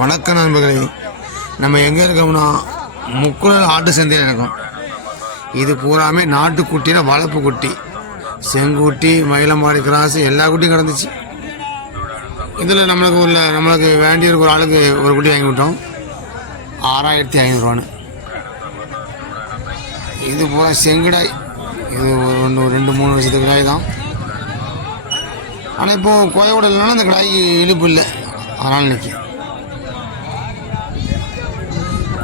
வணக்கம் நண்பர்களே, நம்ம எங்கே இருக்கோம்னா முக்குளல் ஆட்டு சந்தையில் இருக்கோம். இது பூராமே நாட்டுக்குட்டியில் வளர்ப்பு குட்டி, செங்குட்டி, மயிலம்பாடி கிராஸ் எல்லா குட்டியும் கிடந்துச்சு. இதில் நம்மளுக்கு வேண்டிய ஒரு ஆளுக்கு ஒரு குட்டி வாங்கி விட்டோம் 6500 இது பூரா செங்குடாய். இது ஒரு 2-3 வருஷத்துக்கு கிடாய் தான். ஆனால் இப்போது கோயோட இல்லைன்னா அந்த கடாய்க்கு இழுப்பு இல்லை, அதனால் நிற்கி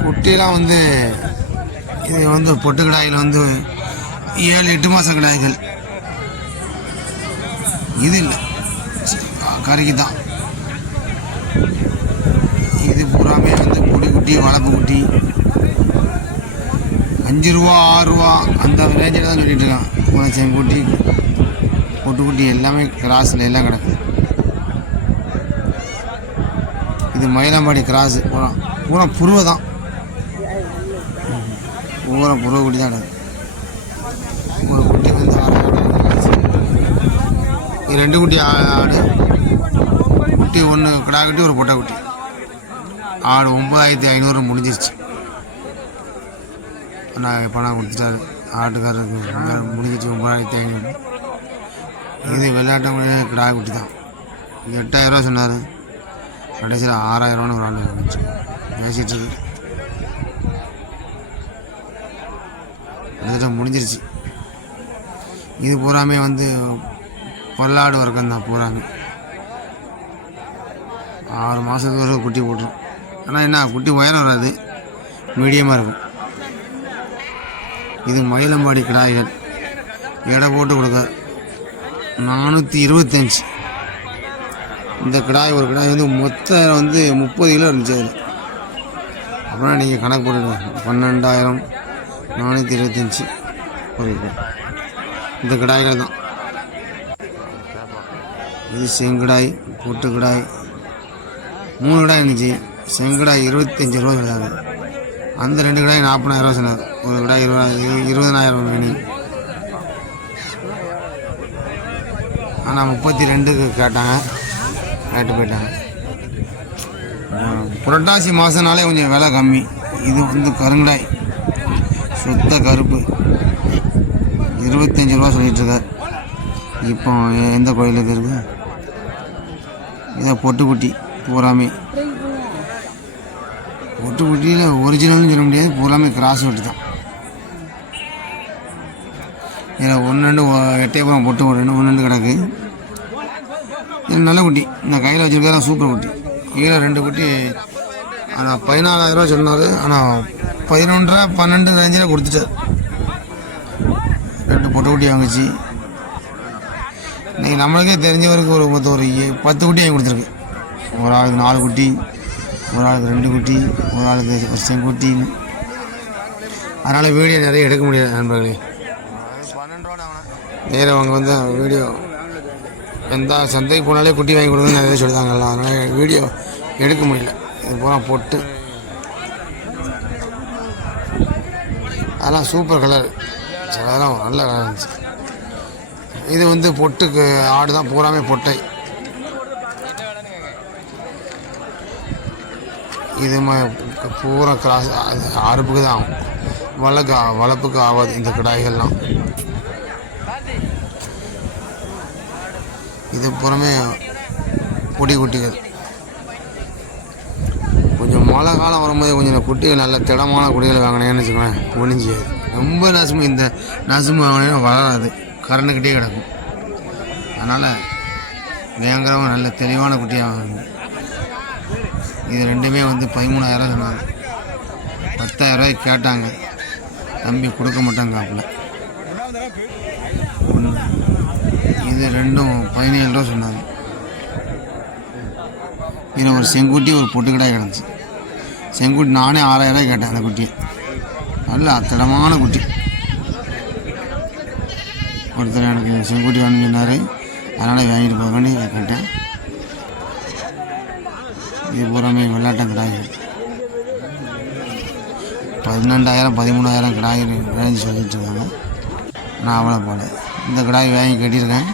குட்டியெல்லாம் இது பொட்டு கடாயில் 7-8 மாத கடாய்கள். இது இல்லை, கறிக்கு தான். இது பூராமே பொடி குட்டி, வளர்ப்பு குட்டி 5 ரூபா 6 ரூபா அந்த ரேஞ்சில் தான் சொல்லிகிட்டு இருக்கான். பூரா செங்குட்டி, பொட்டுக்குட்டி எல்லாமே கிராஸில் எல்லாம் கிடக்கு. இது மயிலம்பாடி கிராஸு, பூரா புருவை தான், பூரா புருவ குட்டி தான் கிடக்கு. ஒரு குட்டி 2 குட்டி ஆடு, குட்டி 1 கிடா குட்டி, ஒரு பொட்டை குட்டி. ஆடு 9500 முடிஞ்சிருச்சு. நான் பணம் கொடுத்துட்டாரு ஆட்டுக்காரருக்கு, முடிஞ்சிச்சு 9500. இது விளையாட்டு கிடா குட்டி தான். 8000 ரூபா சொன்னார், கடைசியில் 6000 ஒரு ஆள் வந்துச்சு பேசிகிட்டு இருக்கு. கிட்டத்தட்ட முடிஞ்சிருச்சு. இது பூராமே பல்லாடு வர்க்கம் தான். பூராமே 6 மாதத்துக்கு ஒரு குட்டி போட்டுரும். ஆனால் என்ன, குட்டி உயரம் வராது, மீடியமாக இருக்கும். இது மயிலம்பாடி கிடாய்கள். எடை போட்டு கொடுக்க 425. இந்த கிடாய், ஒரு கிடாய் மொத்தம் 30 கிலோ இருந்துச்சு அதில். அப்புறம் நீங்கள் கணக்கு போட்டுடுங்க, 12,000 425 ஒரு கிலோ. இந்த கிடாய்கள் தான். இது செங்குடாய், பொட்டு கிடாய் 3 கிடாய் இருந்துச்சு. செங்குடாய் 25 ரூபா சொன்னாங்க. அந்த 2 கிடாய் 40,000 ரூபா சொன்னார். ஒரு கிடாய் 20,000 வேணும். ஆனால் 32க்கு கேட்டாங்க, கேட்டு போயிட்டாங்க. புரட்டாசி மாதம்னாலே கொஞ்சம் விலை கம்மி. இது கருங்கடாய், சுத்த கருப்பு 25 ரூபா சொல்லிகிட்ருக்கார். இப்போ எந்த கோயிலுக்கு இருக்குது? இதை பொட்டுக்குட்டி பூராமே. பொட்டுக்குட்டியில் ஒரிஜினல்னு சொல்ல முடியாது, பூராமே கிராஸ் வெட்டு தான். இதில் 1-2 எட்டயபுரம் பொட்டு 1-2 கிடக்கு. இது நல்ல குட்டி. இந்த கையில் வச்சுருக்கா சூப்பர் குட்டி. கீழே 2 குட்டி. ஆனால் 14,000 ரூபா சொன்னார். ஆனால் 11-12 ரேஞ்சில் கொடுத்துட்டார். 2 பொட்டு குட்டி வாங்கிச்சு. இன்றைக்கி நம்மளுக்கே தெரிஞ்சவருக்கு ஒரு 10 குட்டி வாங்கி கொடுத்துருக்கு. ஒரு ஆளுக்கு 4 குட்டி, ஒரு ஆளுக்கு 2 குட்டி, ஒரு ஆளுக்கு ஒரு செங்குட்டி. அதனால் வீடியோ நிறைய எடுக்க முடியாது நண்பர்களே. நேராக அவங்க வீடியோ எந்த சந்தைக்கு போனாலே குட்டி வாங்கி கொடுக்குன்னு நிறைய சொல்லிதாங்கல்ல, அதனால் வீடியோ எடுக்க முடியல. இது பூரா பொட்டு, அதெல்லாம் சூப்பர் கலர், அதெல்லாம் நல்ல கலர் இருந்துச்சு. இது பொட்டுக்கு ஆடு தான், பூராமே பொட்டை. இது பூரா கிராஸ், அறுப்புக்கு தான் ஆகும், வளர்ப்புக்கு ஆகாது இந்த கிடாய்கள்லாம். இது புறமே பொடி குட்டிகள். கொஞ்சம் மழை காலம் வரும்போது கொஞ்சம் குட்டிகள் நல்ல திடமான குட்டிகள் வாங்கினேன்னு வச்சுக்கோங்க, ஒழிஞ்சியாது. ரொம்ப நசுமு, இந்த நசுமு வாங்கினேன்னா வளராது, கரண்டுக்கிட்டே கிடக்கும். அதனால் பயங்கரமாக நல்ல தெளிவான குட்டியாக வாங்கணும். இது ரெண்டுமே 13,000 சொன்னாங்க. 10,000 ரூபாய்க்கு கேட்டாங்க, தம்பி கொடுக்க மாட்டாங்க காப்பில். இது ரெண்டும் 17 ரூபா சொன்னாங்க. இதில் ஒரு செங்குட்டி, ஒரு பொட்டு கிடாய் கிடந்துச்சு. செங்குட்டி நானே 6,000 ரூபாய் கேட்டேன். அந்த குட்டி நல்ல திடமான குட்டி. ஒருத்தர் எனக்கு செங்குட்டி வாங்கி சொன்னார், அதனால் வாங்கிட்டு போகணும்னு கேட்டேன். இது பூராமே விளையாட்டம் கிடாய்கள். 12,000 13,000 கிடாய் ரேஞ்சு சொல்லிட்டு இருக்காங்க. நான் அவ்வளோ போல இந்த கிடாய் வாங்கி கட்டியிருக்கேன்.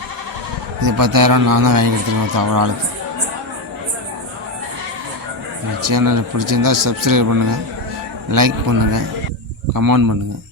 இது 10,000 நான் தான் வாங்கி கொடுத்துருக்கேன் அவ்வளோ ஆளுக்கு. சேனலை பிடிச்சிருந்தால் சப்ஸ்கிரைப் பண்ணுங்கள், லைக் பண்ணுங்கள், கமெண்ட் பண்ணுங்கள்.